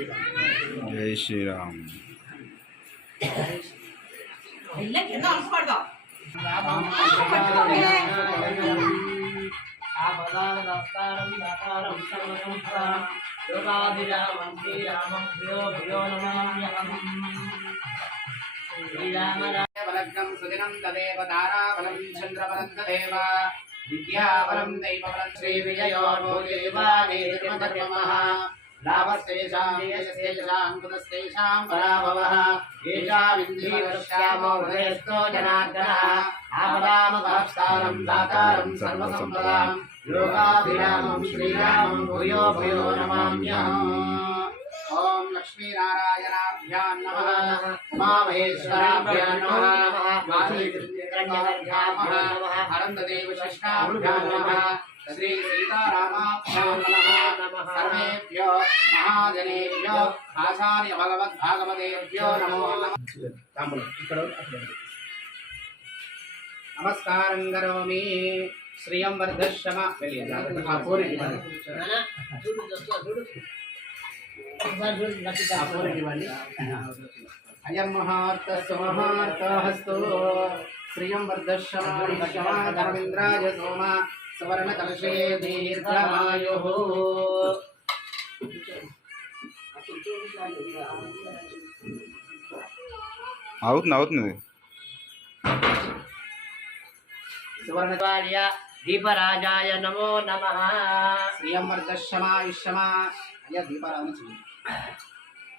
జై శ్రీరామ్. సుదినం తదేవ తారాబలం చంద్రబలం తదేవ విద్యాబలం దైవబలం శ్రీ విజయోర్భోజేవానేతిర్మధర్మః లాభస్తేషాం యశస్తేషాం కుతస్తేషాం పరాభవః ఏషామింద్రియవర్ష్యామో హృదయస్థో జనార్దనః ఆపదామపహస్తారం దాతారం సర్వసంపదాం లోకాభిరామం శ్రీరామం భూయో భూయో నమామ్యహం. ఓం లక్ష్మీనారాయణాభ్యాం నమః, ఉమామహేశ్వరాభ్యాం నమః, వాసీకృత్యకన్యకర్భ్యాం అనంతదేవ శిష్టాభ్యాం నమః, శ్రీ సీతారామాభ్యాం నమః. సర్వేభ్యో మహాజనేభ్యో ఆచార్య భగవద్భాగవతేభ్యో నమో నమః. నమస్కారం కరోమి. శ్రియం వర్ధశ్రమ అయం మహార్తస్తు శ్రియం వర్ధశ్రమాధర్మింద్రాయ సోమ సువర్ణకలశే దీర్ఘమాయుః. అవుతుంది సువర్ణకార్య దీపరాజాయ నమో నమః. శ్రియం వర్ధశ్రమాయుష్యమా అయ దీపరాజు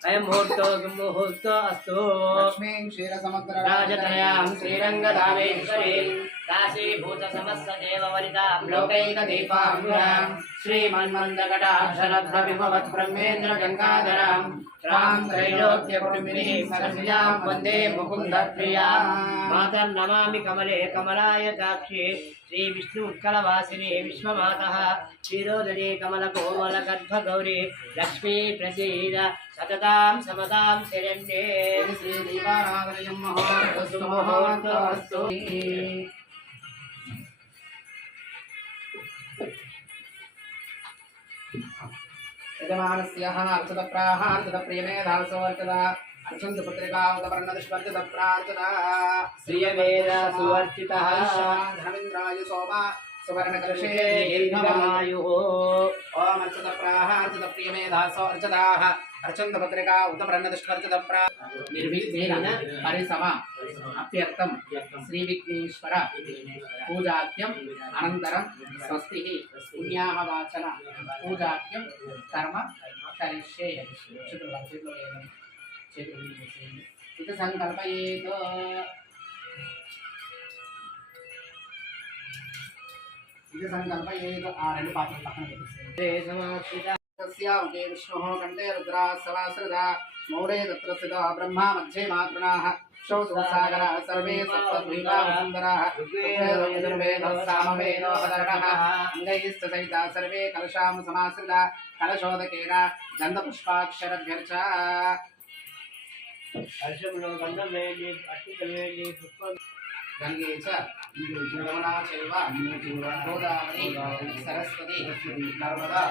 అయం ముహూర్తో అస్తు. లక్ష్మీం క్షీరసముద్రరాజతనయాం శ్రీరంగధామేశ్వరీం కాశీభూత సమస్త దేవవనితాం లోకైక దీపాంబురాం శ్రీమన్మందకటాక్షరద్ధ విభవత్ బ్రహ్మేంద్ర గంగాధరాం త్రాం త్రైలోక్య కుటుంబినీం సరసిజాం వందే ముకుంద ప్రియాం. మాతం నమామి కమలే కమలాయ తాక్షి శ్రీ విష్ణు ఉత్కలవాసిని విశ్వమాతః క్షీరోదరీ కమల కోమల గర్భ గౌరీ లక్ష్మీ ప్రసీద సతతాం సమతాం శరణ్యే. శ్రీ దీపారాధనయం ముహూర్తోస్తు. యజమానస్యః అర్చత ప్రాహ అర్చత ప్రియమేధాసో అర్చత అర్చంతు పుత్రికా ఉదవర్ణదుష్వర్చత ప్రార్చత శ్రియవేద సువర్చితః ధనమింద్రాయ సోమ సువర్ణకలశే దీర్ఘమాయుః. ఓం అర్చత ప్రాహ అర్చత ప్రియమేధాసో అర్చతాః అర్చంతు పుత్రికా ఉదవర్ణదుష్వర్చత ప్రా నిర్విఘ్నేన పరిసమ అప్యర్థం శ్రీ విఘ్నేశ్వర పూజాఖ్యం అనంతరం స్వస్తి పుణ్యాహ వాచన పూజాఖ్యం కర్మ కరిష్యే. ఇది సంకల్పయేతో ఆ రెండు పాత్రలు పక్కన పెట్టేసి విష్ణు కంటే రుద్రా సవాసృదా మౌడే తత్ర స్థిత బ్రహ్మా మధ్యే మాతృనాః శౌసాగర సర్వే సప్తద్వీపా సుందరాః యజుర్వేదో సామవేదో అదర్ణః అంగైశ్చ సహితా సర్వే కలశాం సమాశ్రితా కలశోదకేన గంధపుష్పాక్షరభ్యర్చ. కలశంలో గంధం వేయండి, అక్షింతలు వేయండి, పుష్పం గంగే చ యమునా చైవ గోదావరి సరస్వతి నర్మదా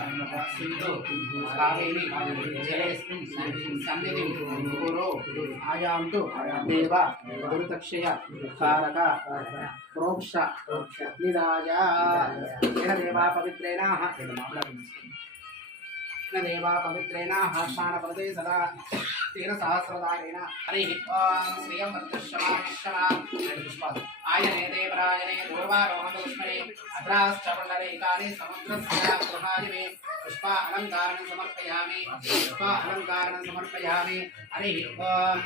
సింధు కావేరీ జలేస్మిన్ సన్నిధిం కురు ఆయాంతు దేవ దురితక్షయ కారక ప్రోక్ష నిదాయ. దేవా పవిత్రేణ దేవా పవిత్రేణ స్నానపదే సదా తేన సహస్రదారేణ. హరి ఓం శ్రీయం వర్ధశ్రమాయుష్యమా ఆయనే దేవరాయనే పూర్వారోహణపుష్పే అద్రాశ్చ పుండరీకాని సముద్రస్య గృహాయ మే పుష్ప అలంకారణం సమర్పయామి. హరి ఓం.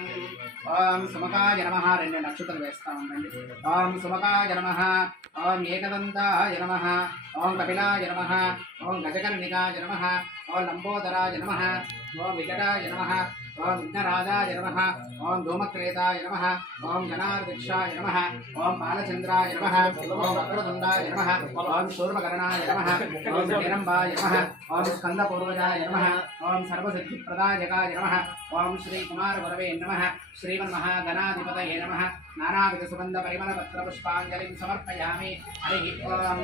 ఓం సుమకాయ నమః. రెండు నక్షత్రాలు వేస్తా ఉండండి. ఓం సుమకాయ నమః, ఓం ఏకదంతాయ నమః, ఓం కపిలాయ నమః, ఓం గజకర్ణికాయ నమః, ఓం లంబోదరాయ నమః, ఓం వికటాయ నమః, ఓం విఘ్నరాజాయ నమః, ఓం ధూమక్రేతాయ నమః, ఓం జనార్దిక్షాయ నమః, ఓం బాలచంద్రాయ నమః, ఓం వక్రతుండాయ నమః, ఓం శూర్పకర్ణాయ నమః, ఓం నిరంబాయ నమః, ఓం స్కందపూర్వజాయ నమః, ఓం సర్వసిద్ధిప్రదాయకాయ నమః, ఓం శ్రీకుమారగురవే నమః, శ్రీమన్మహాగణాధిపతయే నమః. నానావిధ సుగంధ పరిమళ పత్ర పుష్పాంజలిం సమర్పయామి. హరి ఓం.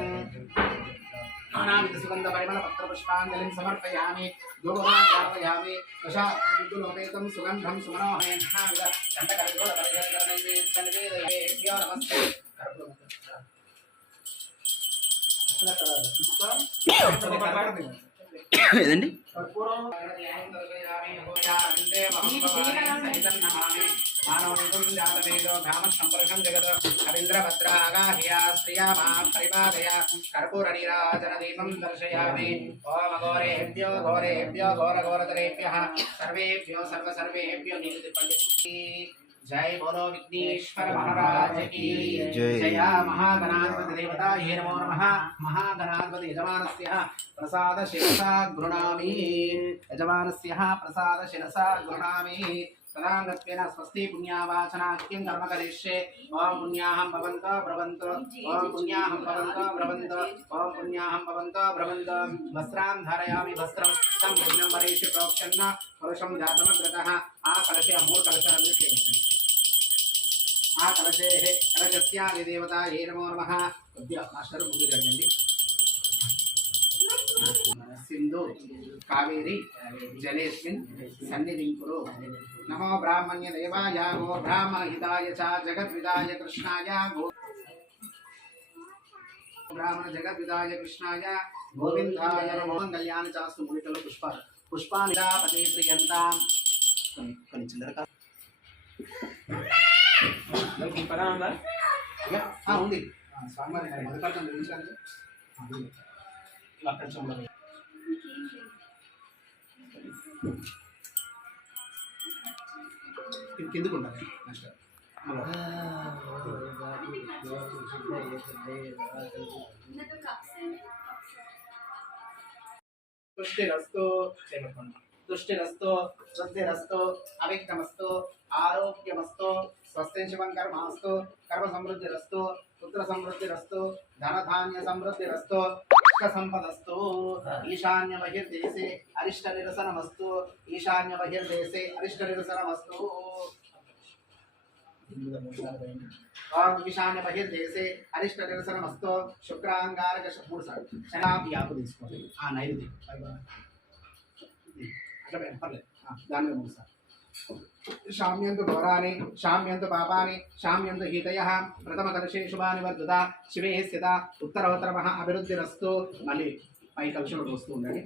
नानाविध सुगंध परिमल पत्र पुष्पांजलिं समर्पयामि धूपमाग्रापयामि दशाविदुलोपेतं सुगन्धं सुमनोहयं नानाविध चण्डकरजोलकरगणैवेद्यनिवेदयेभ्यो नमस्ते ఏదండి సంపర్కం జగత్ రవీంద్రభద్రాగాహ్యా శ్రియా మా పరిపాదయ కర్పూర నీరాజన దీపం దర్శయామి ఓం ఘోరేభ్యో ఘోరేభ్యో ఘోర ఘోరతరేభ్యః సర్వేభ్యో సర్వేభ్యో నిరుదిపండి जय बोलो विघ्नेश्वर महाराज की जय महागणाधिपति देवताये नमो नमः महागणाधिपति यजमानस्य प्रसाद शिरसा गृह्णामि यजमानस्य प्रसाद शिरसा गृह्णामि तदांगत्वेन स्वस्ति पुण्यावाचनाख्यं कर्म करिष्ये ओम पुण्याहं भवन्तो ब्रवन्तो ओम पुण्याहं भवन्तो ब्रवन्तो ओम पुण्याहं भवन्तो ब्रवन्तो वस्त्रां धारयामि वस्त्रं तं यज्ञं वरेषु प्रोक्षन्न पुरुषं जातमग्रतः आ कलशे अमूल कलशरं आ कलशे कलशस्यादि देवताये नमो नमः కొద్దిగా మాస్టర్ ముందు జరగండి సింధు కావేరి జలేస్మిన్ సన్నిధిం కురు నమో బ్రాహ్మణ్య దేవాయ గో బ్రాహ్మణ హితాయ చ జగద్విదాయ కృష్ణాయ గో బ్రాహ్మణ జగద్విదాయ కృష్ణాయ గోవిందాయ నమో కళ్యాణ చాస్తు ముడితలు పుష్పాన్ని పదే ప్రియంతాం కొన్ని చిల్లర ఉంది స్వామివారి మధుకర్తం గురించాలి కిందకు ఉండాలి మాస్టర్ తుష్టిరస్తు తుష్టిరస్తు స్వస్తిరస్తు అవిఘ్నమస్తు ఆరోగ్యమస్తు స్వస్తి శివం కర్మాస్తు కర్మ సమృద్ధిరస్తు పుత్ర సమృద్ధిరస్తు ధనధాన్య సమృద్ధిరస్తు సంపదస్తు ఈశాన్య బహిర్దేశే అరిష్ట నిరసనమస్తు ఈశాన్య బహిర్దేశే అరిష్ట నిరసనమస్తు ఈశాన్య బహిర్దేశే అరిష్ట నిరసనమస్తు శుక్రాంగారక మూడు సార్లు శనాభి ఆకు తీసుకోండి ఆ నైరుతి అట్లా పర్లేదు దాని మీద మూడు సార్లు शाम्यन्तु घोराणि शाम्यन्तु पापानि शाम्यन्तु हितयः प्रथमकलशे शुभानि वर्धता शिवे स्थिता उत्तरोत्तरमः अभिवृद्धिरस्तु मళ్ళీ పై కలశంలో వస్తూ ఉండండి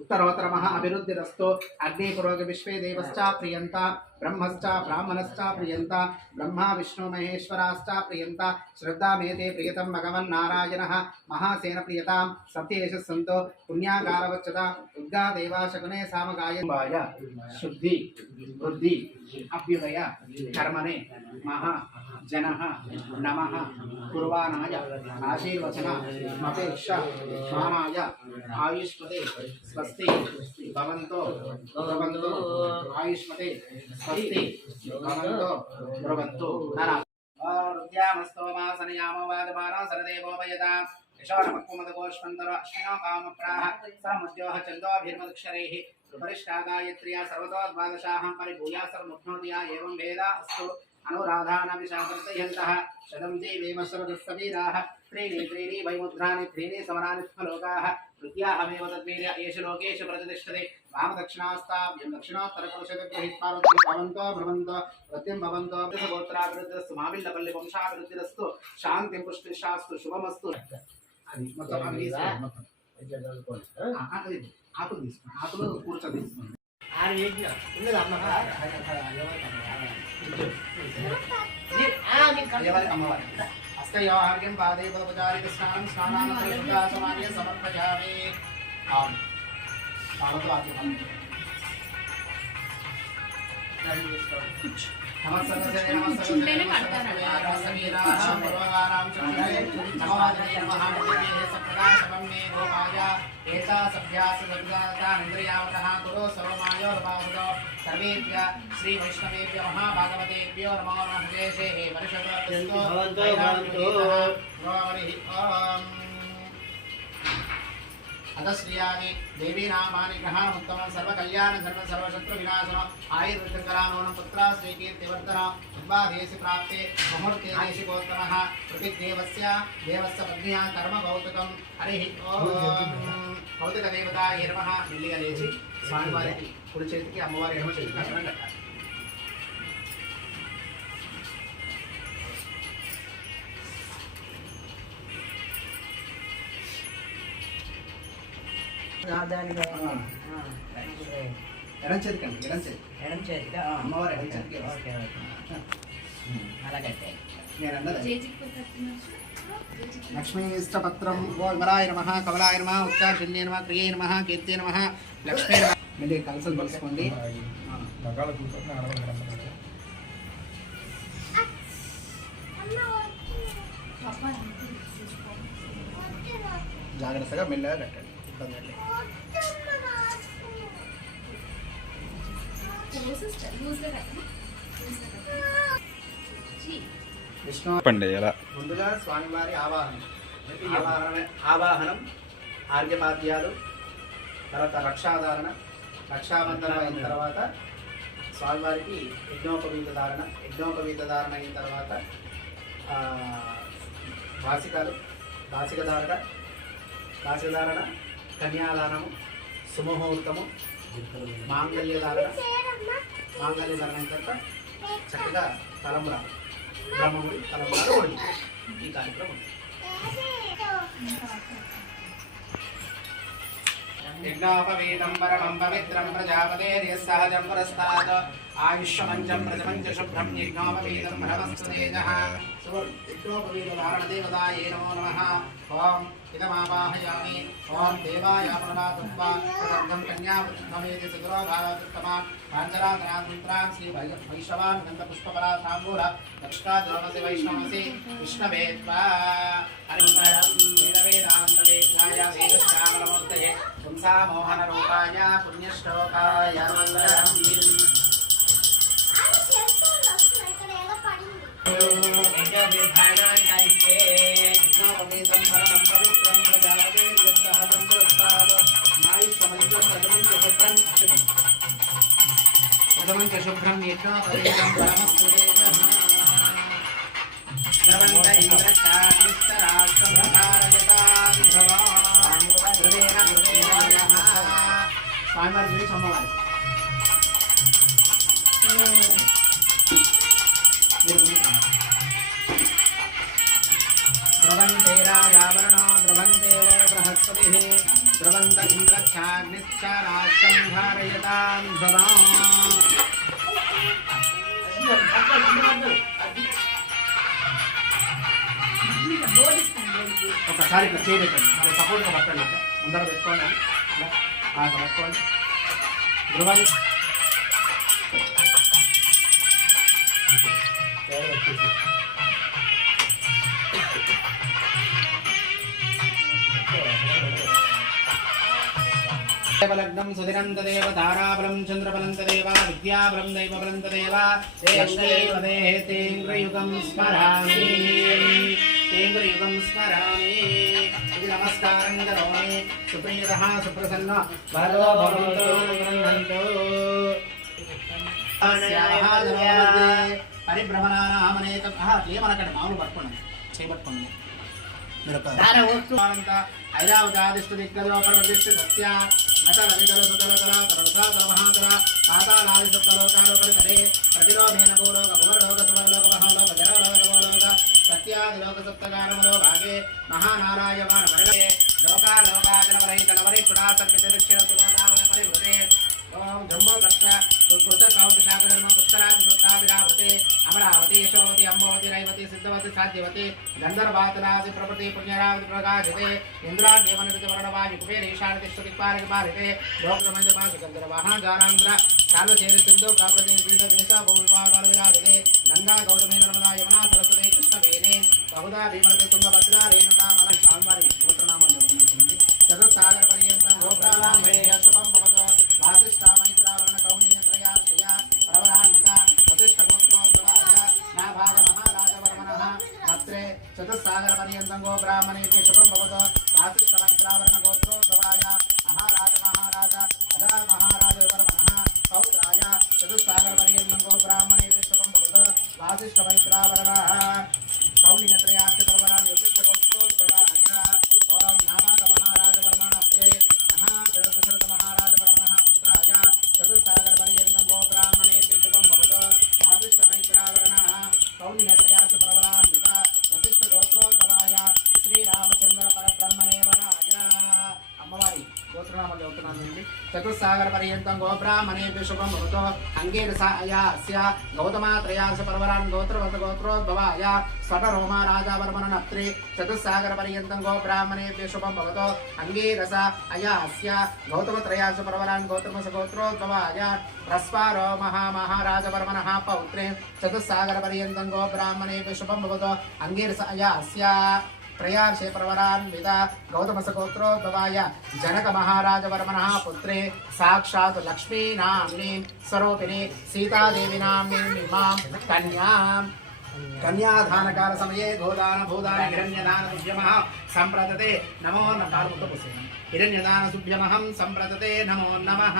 उत्तरोत्तरमः अभिवृद्धिरस्तु अग्निपुरोग विश्वे देवश्च प्रियन्ता ब्रह्मश्च ब्राह्मणश्च प्रियन्ता ब्रह्मा विष्णु महेश्वराश्च प्रियन्ता श्रद्धामेते प्रियतं भगवन् नारायणः महासेन प्रियतां सत्येष सन्तो पुण्यागारवच्चता उद्गा देवा शकुने सामगाय शुद्धि बुद्धि अभ्युदय कर्मणे महा जनः नमः कुर्वाणाय आशीर्वचन मपेक्ष मानाय आयुष्मते स्वस्ति भवन्तो ब्रवन्तो आयुष्मते स्वस्ति भवन्तो ब्रवन्तो नमः रुद्यामस्तोमासनयामो वादमाना सरदेवो वयदा यशोनमक्कुमदकोष्मन्तरो अश्विनो कामप्राः समद्योः चन्दोभिर्मदक्षरैः उपरिष्टा गायत्र्या सर्वतो द्वादशाहं परिभूया सर्वमुक्नोदया एवं वेदा अस्तु अनुराधानाभिशाकर्तयन्तः शतं जीवेमश्रवदस्सवीराः त्रीणि वैमुद्राणि त्रीणि समराणि लोकाः तृतीयाहमेव तद्वीर्य येषु लोकेषु प्रतिष्ठते वामदक्षिणास्ताभ्यं दक्षिणोत्तरकलशगृहीत्वा भवन्तो भ्रमन्तो प्रत्यं भवन्तो गोत्राभिवृद्धिरस्तु माविल्लपल्लि वंशाभिवृद्धिरस्तु शान्तिं पुष्टिशास्तु शुभमस्तु అది మొత్తం అవి ఆకులు తీసుకోండి ఆకులు కూర్చొని తీసుకోండి हस्तयोहार्घ्यं पादे भवजारिकस्नानं स्नानानन्तरं समर्पयामि सर्वेभ्य श्री वैष्णवेभ्य महाभागवतेभ्यो नमो नमः जय हे वर्षतो अतश्रियानि देवी नामानि ग्रहाणमुत्तमं सर्वकल्याण सर्वशत्रुविनाशनं आयुर्वृद्धिकरानोनं पुत्रा श्रीकीर्तिवर्धन उद्वादेशि प्राप्ते मुहूर्ते देशिकोत्तमः प्रतिदेवस्य देवस्य पत्न्या कर्म कौतुकं हरिः ओम् कौतुकदेवतायै नमः మెల్లిగా లేచి స్వామివారికి కుడి చేతికి అమ్మవారి ఎడమ చేతికి కంకణం కట్టాలి. ఎడం చేతికండి ఎడం చేతికి అమ్మవారి ఎడం చేతికి అలాగే నేను అన్నది లక్ష్మీష్టపత్రం ఓ విమలాయ నమః కమలాయ నమః ఉత్కార్షణ్యే నమః క్రియే నమః కీర్తే నమః లక్ష్మీ నమః. మళ్ళీ కలసలు పలుచుకోండి. జాగ్రత్తగా మెల్లగా కట్టండి, ఇబ్బంది లేదు. విష్ణు చెప్పండి ఎలా ముందుగా స్వామివారి ఆవాహనం ఆర్ఘ్యపాద్యాలు, తర్వాత రక్షాధారణ, రక్షాబంధనం అయిన తర్వాత స్వామివారికి యజ్ఞోపవీత ధారణ అయిన తర్వాత దాసిక ధారణ, కన్యాదానము, సుముహూర్తము, మాంగళ్యధారణ అయిన తర్వాత చక్కగా తలంబ్రాలు, బ్రహ్మముడి తలంబ్రాలు ఒడి ఈ కార్యక్రమం. యజ్ఞోపవీతం పరమం పవిత్రం ప్రజాపతేర్యస్సహజం పురస్తాద్ ఆయుష్యమంచం ప్రజమంచ శుభ్రం యజ్ఞోపవీతం పరమస్తు తేజః యజ్ఞోపవీతధారణదేవతాయే నమో నమః. ఓం ఇదమావాహయామి. ఓం దేవాయ ప్రణాత్వా తదర్థం కన్యావృద్ధమేతి చతురోభావోత్తమ పాంచరాతనామంత్రాన్ శ్రీ వైష్ణవాన్ గంధపుష్పపరాతాంబూల దక్షిణాద్రోమసి వైష్ణవసి విష్ణవే త్వా హరిం వేదవేదాంతవేద్యాయ వేదశ్యామలమూర్తయే పుంసామోహనరూపాయ పుణ్యశ్లోకాయ మంగళం. శుభ్రం ద్రవంత స్వామివారి గురించి అమ్మవారి ద్రవంతే రాజావరణో ద్రవంతేవ బృహస్పతిః ద్రవంత ఇంద్రక్షాగ్నిశ్చ రాష్ట్రం ధారయతాం సదా. ఒకసారి ఇట్లా చేయబెట్టండి, చాలా సపోర్ట్గా పట్టండి, ముందర పెట్టుకోండి, పట్టుకోండి. ధ్రువం లగ్నం సుదినం తదేవ తారాబలం చంద్రబలం తదేవ విద్యాబలం దైవబలం తదేవ తేంద్రయుగం స్మరామి ఇది నమస్కారం కరోమి. సుప్రీతః సుప్రసన్న వరదో భవంతో గృహంతో పరిభ్రమణానామనేకం. ఏమనకండి, మామూలు పట్టుకోండి, చేపట్టుకోండి. ఐరావతాదిష్టు దిగ్గజోపరదిష్టు సస్య నటల వితల సుతల తల తరసా తలమహాతల పాతాళాది సప్తలోకాలోపరితలే ప్రతిరోధేన భూలోక భువర్లోక సువర్లోక మహాలోక జలలోక సత్యాదిలోక సప్తకారములో భాగే మహానారాయణ పరిగణే లోకాలోకాజనవరహితలవరి పుడాసర్పిత దక్షిణ సురావణ పరివృతే. ఓం జంబో కృష్ణ కృత కౌత శాఖధర్మ పుష్కరాది వృత్తావిరావృతే అమరావతి యశోవతి అంబోవతి రైవతి సిద్ధవతి సాధ్యవతి గంధర్వాతనాది ప్రపతి పుణ్యరావతి ప్రకాశితే ఇంద్రాదేవనృతి వర్ణవాయు కుబేరీశారతి శ్రుతిపారకి పారితే లోకమంజపాసి గంధర్వహాజానాంధ్ర కాలచేరి సింధు కాకృతి వివిధ వేష భూవిపాకాల విరాజితే గంగా గౌతమి నర్మదా యమునా సరస్వతి కృష్ణవేణి బహుదా భీమనతి తుంగభద్ర రేణుకా మన స్వామివారి గోత్రనామం జరుగుతుంది. చతుస్సాగర పర్యంతం గోప్రాణం శుభం భవతో వాసిష్ఠా మైత్రావరణ కౌండిన్యత్రయార్షయ ప్రవరాన్విత వశిష్ఠ గోత్రోద్భవాయ నాభాగ మహారాజవర్మణః అత్రే చతుస్సాగర పర్యంతం గో బ్రాహ్మణేతి శుభం భవతో వాసిష్ఠ మైత్రావరణ గోత్రోద్భవాయ वासिष्ठ मैत्रावरणः कौलिन्यत्रयास्य पर्वणानि योगिष्ठगोत्रोद्भवाय ओम नामाक महाराजवर्मणस्त्रे महाजगदशरथ महाराजवर्मणः पुत्राय चतुस्सागरपर्यन्तं गोब्राह्मणेभ्यो शुभं भवतु वासिष्ठ मैत्रावरणः कौलिन्यत्रयास्य पर्वणान्विता वसिष्ठगोत्रोद्भवाय श्रीरामचंद्र परब्रह्मणे वराय अम्मवारी गोत्रनाम चौथनामंడి चतुस्सागर पर्यंतं गोब्राह्मणेभ्यो शुभं भवतु अंगीरसायास्य गौतमात्रयास्य पर्वरान् गोत्रोद्भवाय स्वटरोमा राजावर्मणनप्त्रे चतुस्सागर पर्यंतं गोब्राह्मणेभ्यो शुभं भवतु अंगीरसायास्य गौतमत्रयास्य पर्वरान् गोत्रोद्भवाय रस्वारो महाराजवर्मणः पौत्रे चतुस्सागर पर्यंतं गोब्राह्मणेभ्यो शुभं भवतु अंगीरसायास्य त्रयार्षे प्रवरान्विता गौतमसगोत्रोद्भवाय जनक महाराजवर्मणः पुत्रे साक्षात् लक्ष्मी नाम्नीं स्वरूपिणी सीतादेवी नाम्नीं इमां कन्याम् कन्यादानकाल समये गोदान भूदान हिरण्यदान सुभ्यमः संप्रतते नमो नमः हिरण्यदान सुभ्यमहं संप्रतते नमो नमः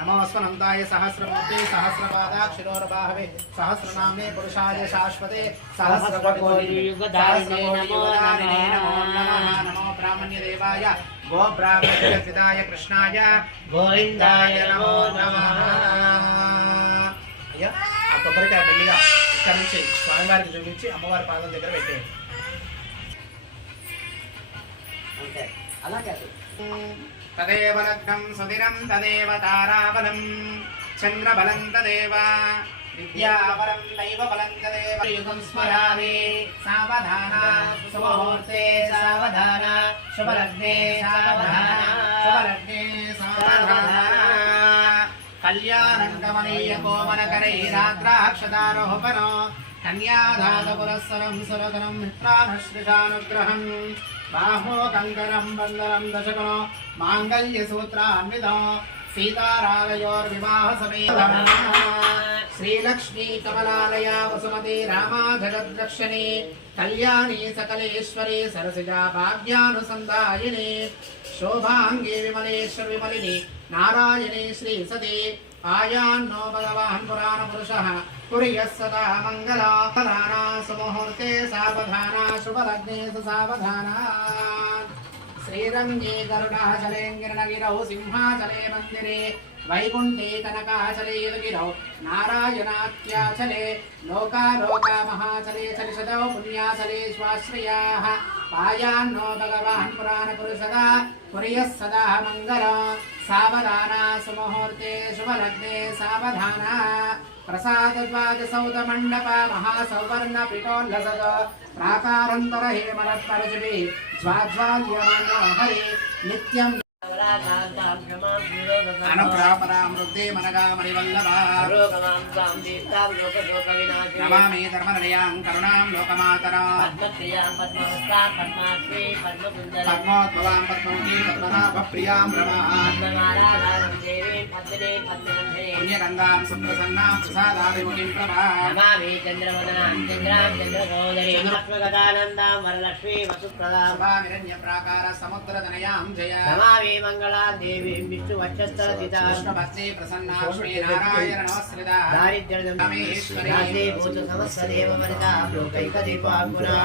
नमोऽस्मन्ताय सहस्रमूर्ते सहस्रपादाक्षिरोर्बाहवे सहस्रनाम्ने पुरुषाय शाश्वते सहस्रकोटियुगधारिणे नमो नमः नमो ब्राह्मण्यदेवाय गोब्राह्मण्यपिताय कृष्णाय गोविन्दाय नमो नमः అయ్యా ఆ కొబ్బరికాయ మెల్లిగా ఇక్కడ నుంచి స్వామివారికి చూపించి అమ్మవారి పాదం దగ్గర పెట్టేయండి. ఓకే అలా కాదు. తదేవ లగ్నం సుదిరం తదేవ తారాబలం చంద్రబలం తదేవ విద్యాబలం దైవ బలం తదేవ యుగం స్మరామి సావధాన సుముహూర్తే సావధాన శుభలగ్నే సావధాన శుభలగ్నే సావధాన कल्याणं कमनीय कोमलकरैराद्राक्षदारोपणो कन्यादातपुरस्सरं सुरगणं मित्रानुश्रितानुग्रहं बाहो कङ्कणं बन्धनं दशकणो माङ्गल्यसूत्रान्वितो सीतारागयोर्विवाहसमेतः श्रीलक्ष्मी कमलालया वसुमती रामा जगद्रक्षिणी कल्याणी सकलेश्वरी सरसिजा भाग्यानुसन्दायिनी शोभांगी विमलेश्वर विमलिनी नारायणी श्री सती आयान्नो भगवान् पुराण पुरुषः कुर्यः सदा मङ्गलाफलाना सुमुहूर्ते सावधाना शुभलग्ने सावधाना श्रीरङ्गे गरुडाचले गिरणगिरौ सिंहाचले मन्दिरे वैकुण्ठे कनकाचले यदगिरौ नारायणाख्याचले लोकालोका महाचले चलिषदौ पुण्याचले स्वाश्रयाः पायान्नो भगवान् पुराणपुरुषदा कुर्यः सदा मङ्गलम् सावधाना सुमुहूर्ते शुभलग्ने सावधाना प्रसादद्वादसौधमण्डप महासौवर्णपीठोल्लसद प्राकारान्तर हेमरत्नरजवे ज्वाज्वाल्यमानो हरे नित्यं अनुग्रहपरामृद्धे मनगामणिवल्लभा नमामि धर्मनिलयां करुणां लोकमातरां पद्मोद्भवां पद्मवतीं पद्मनाभप्रियां रमां पुण्यगन्धां सुप्रसन्नां प्रसादादिमुखीं प्रभां नमामि चन्द्रवदनां चन्द्रां चन्द्रसोदरीं लक्ष्मीगदानन्दां वरलक्ष्मी वसुप्रदां हिरण्यप्राकार समुद्रतनयां जय नमामि मंगला देवी विष्णुवक्षस्थलस्थिता कृष्णभक्ते प्रसन्ना श्री नारायण नमस्कृता दारिद्र्यमेश्वरी राजे भूत समस्तदेव वरदा लोकैकदीपाङ्कुरा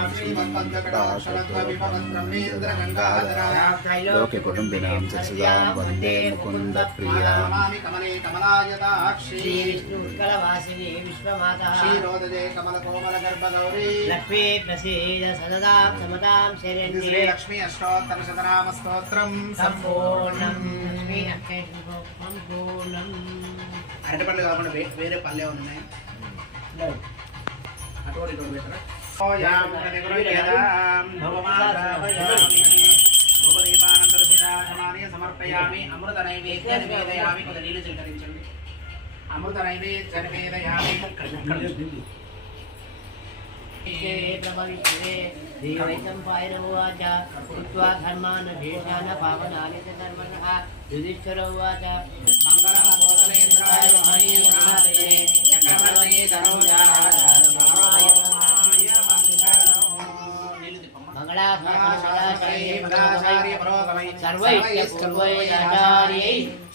लोके कुटुम्बिनां सत्सदां वन्दे मुकुन्दप्रिया नमामि कमले कमलायताक्षी श्री विष्णुकलवासिनी विश्वमाता क्षीरोदये कमलकोमलगर्भगौरी लक्ष्मी प्रसीद सददा समतां शरण्ये श्रीलक्ष्मी अष्टोत्तरशतनामस्तोत्रं సంపూర్ణం లక్ష్మీ అక్షేషం సంపూర్ణం అరటిపళ్ళు కాకుండా వేరే పళ్ళు ఏమైనా ఉన్నాయా అటువంటి ఇటువంటి పెట్టరా సమర్పయామి అమృత నైవేద్య నివేదయామి కొంత నీళ్ళు చిలకరించండి అమృత నైవేద్య నివేదయామి प्रभविष्ये देवैकम्पायन उवाच कृत्वा धर्मान् भेषान पावनानि च धर्मणः युधिष्ठिर उवाच मंगलम गोत्रेन्द्राय हरिनाथये चक्रवर्ती तनोजाय मंगलाचार्य पुरोगमै सर्वैः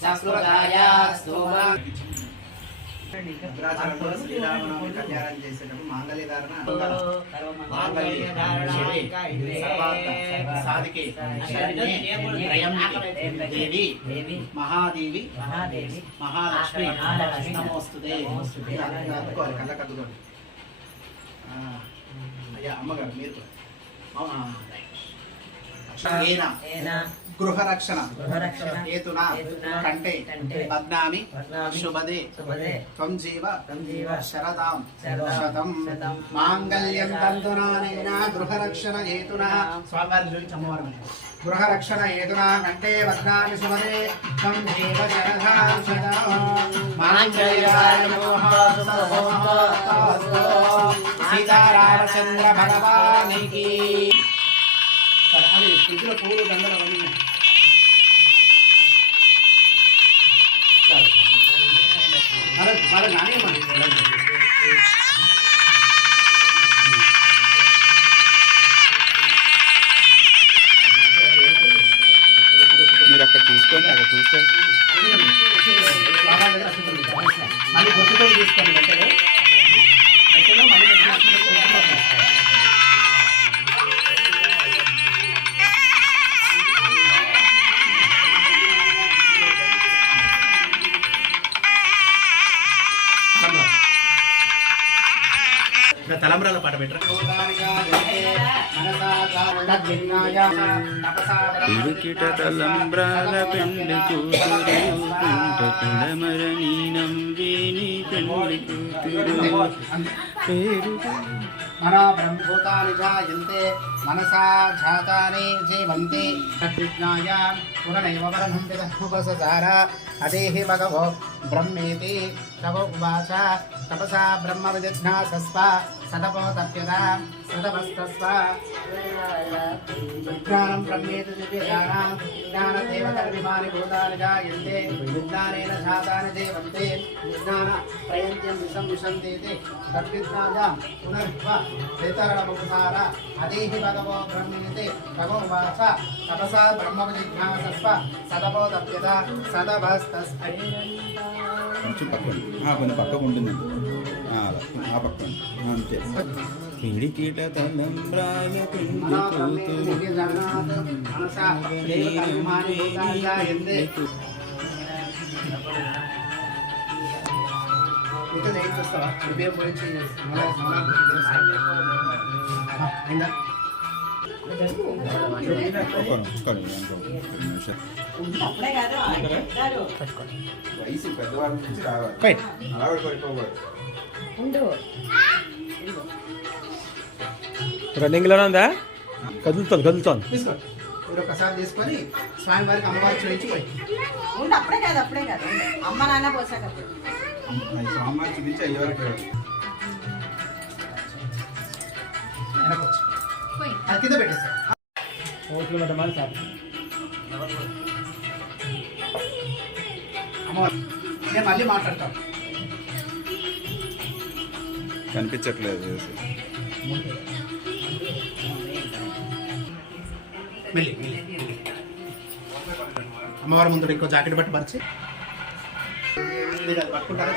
संस्कृताय स्तोम భద్రాచలంలో శ్రీరామనవమి కళ్యాణం చేసేటప్పుడు మాంగళ్యధారణ సాధికే దేవి మహాదేవి మహాలక్ష్మి నమోస్తుతే అందుకోవాలి కళ్ళకద్దుకోండి. అయ్యా అమ్మగారు మీరు గృహరక్షణ హేతునా కంటే బధ్నామి శుభదే త్వం జీవ శరదాం శతం మాంగళ్యం తంతునానేన గృహరక్షణ హేతునా స్వామివారి చూపించి అమ్మవారు గృహరక్షణ హేతునా కంటే బధ్నామి శుభదే త్వం జీవ శరదాం శతం సీతారామచంద్ర భగవానికి ఇందులో పూలు దండలు అవన్నీ మరి నానేమా మీరు అక్కడ చూసుకోండి, అక్కడ చూసుకోండి. మళ్ళీ గుర్తుతో తీసుకోండి మళ్ళీ తలంబ్రాల పాట పెట్టరా. పిడికిట తలంబ్రాల పెండ్లి కూతురు పిండమరణీనం వీని పెండ్లి కూతురు పేరు మన బ్రహ్మభూతాని జాయంతే మనసా జాతాని జీవంతి తద్విజ్ఞాయ పుననైవ వరణం విదహుపససార అదేహి భగవో బ్రహ్మేతి తవ ఉవాచ తపసా బ్రహ్మ విజిజ్ఞాసస్వ సతపోతప్యత సతమస్తస్వ విజ్ఞానం బ్రహ్మేతి దివ్యజ్ఞానం జ్ఞానదేవతర్విమాని భూతాని జాయంతే విజ్ఞానేన జాతాని జీవంతే విజ్ఞాన ప్రయంత్యం విషం విశంతేతి తద్విజ్ఞాయ పునర్వ వితరణముపసార అదేహి భగవో బ్రహ్మేతి తవ ఉవాచ తపసా బ్రహ్మ విజిజ్ఞాసస్వ సతపోతప్యత సతమస్తస్వ కొంచెం పక్కన కొంచెం పక్కకు ఉంటుందండి. అలా ఆ పక్కన అంతే. పిడికిట తలంబ్రాల పెండ్లి కూతురు వయసు పెద్దవాళ్ళ నుంచి రావాలి. అలవాటు పడిపోకూడదు. రన్నింగ్ లోనే ఉందా? కదులుతోంది తీసుకో. మీరు ఒకసారి తీసుకొని స్వామివారికి అమ్మవారికి చూపించిపోయి అప్పుడే కాదు అమ్మ నాన్న పోసాక స్వామివారి చూపించి అయ్యేవారికి అది కింద పెట్టేస్తారు. అమ్మవారు నేను మళ్ళీ మాట్లాడతాను. కనిపించట్లేదు. మెల్లి అమ్మవారి ముందు ఇంకో జాకెట్ బట్టి పరిచి మీరు అది పట్టుకుంటారా?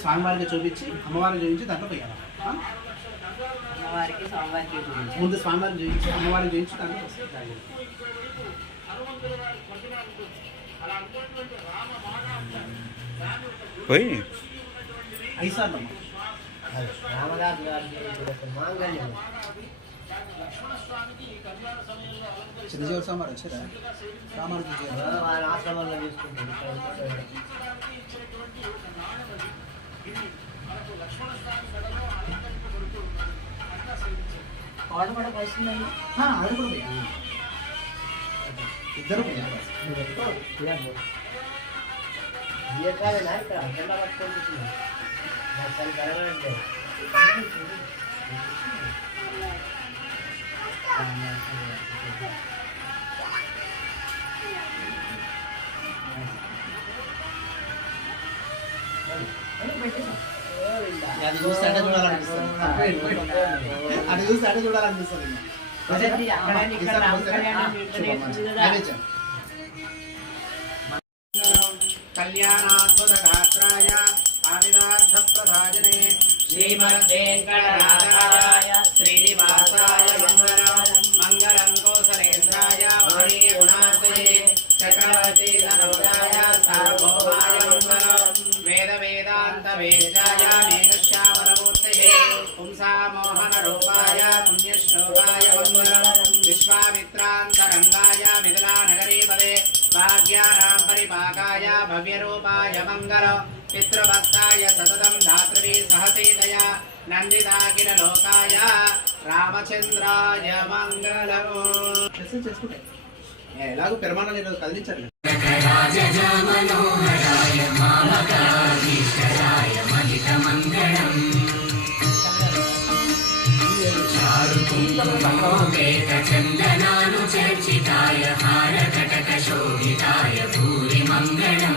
స్వామివారికి చూపించి అమ్మవారికి చూపించి దాంట్లో పోయాలి. ముందు స్వామివారికి చూపించి అమ్మవారికి చూపించి దాంట్లో వస్తుంది. పోయి 5 సార్లు చిన్నజీవ స్వామి వచ్చారా? ఆశ్రమంలో తీసుకుంటారు. అది కూడా ఇద్దరు అది చూస్తే అంటే చూడాలనిపిస్తుంది. అక్కడే ఇక్కడ రామకళ్యాణం వెంటనే వస్తుంది కదా. కళ్యాణాద్భుతగాత్రాయ ఆవిదార్థప్రభాజనే శ్రీమద్వేంకటనాథాయ శ్రీనివాసాయ మంగళం మంగళం కోసలేంద్రాయ మహనీయ గుణాత్మనే చక్రవర్తి ధనుజాయ సార్వభౌమాయ మంగళం వేద వేదాంత వేద్యాయ మేఘశ్యామలమూర్తయే పుంసామోహన రూపాయ పుణ్యశ్లోకాయ మంగళం విశ్వామిత్రాంతరంగాయ మిథునానగరీపదే భాగ్యానాం పరిపాకాయ భవ్యరూపాయ మంగళం పితృభక్తాయ సతతం ధాతృవీ సహసీతయా నందితాకిల లోకాయ రామచంద్రాయ మంగళము. చేసుకుంటే ఎలాగో పెరమానం ఈరోజు కదిలించారు. చందనాను చర్చితాయ హారకటక శోభితాయ భూరి మంగళం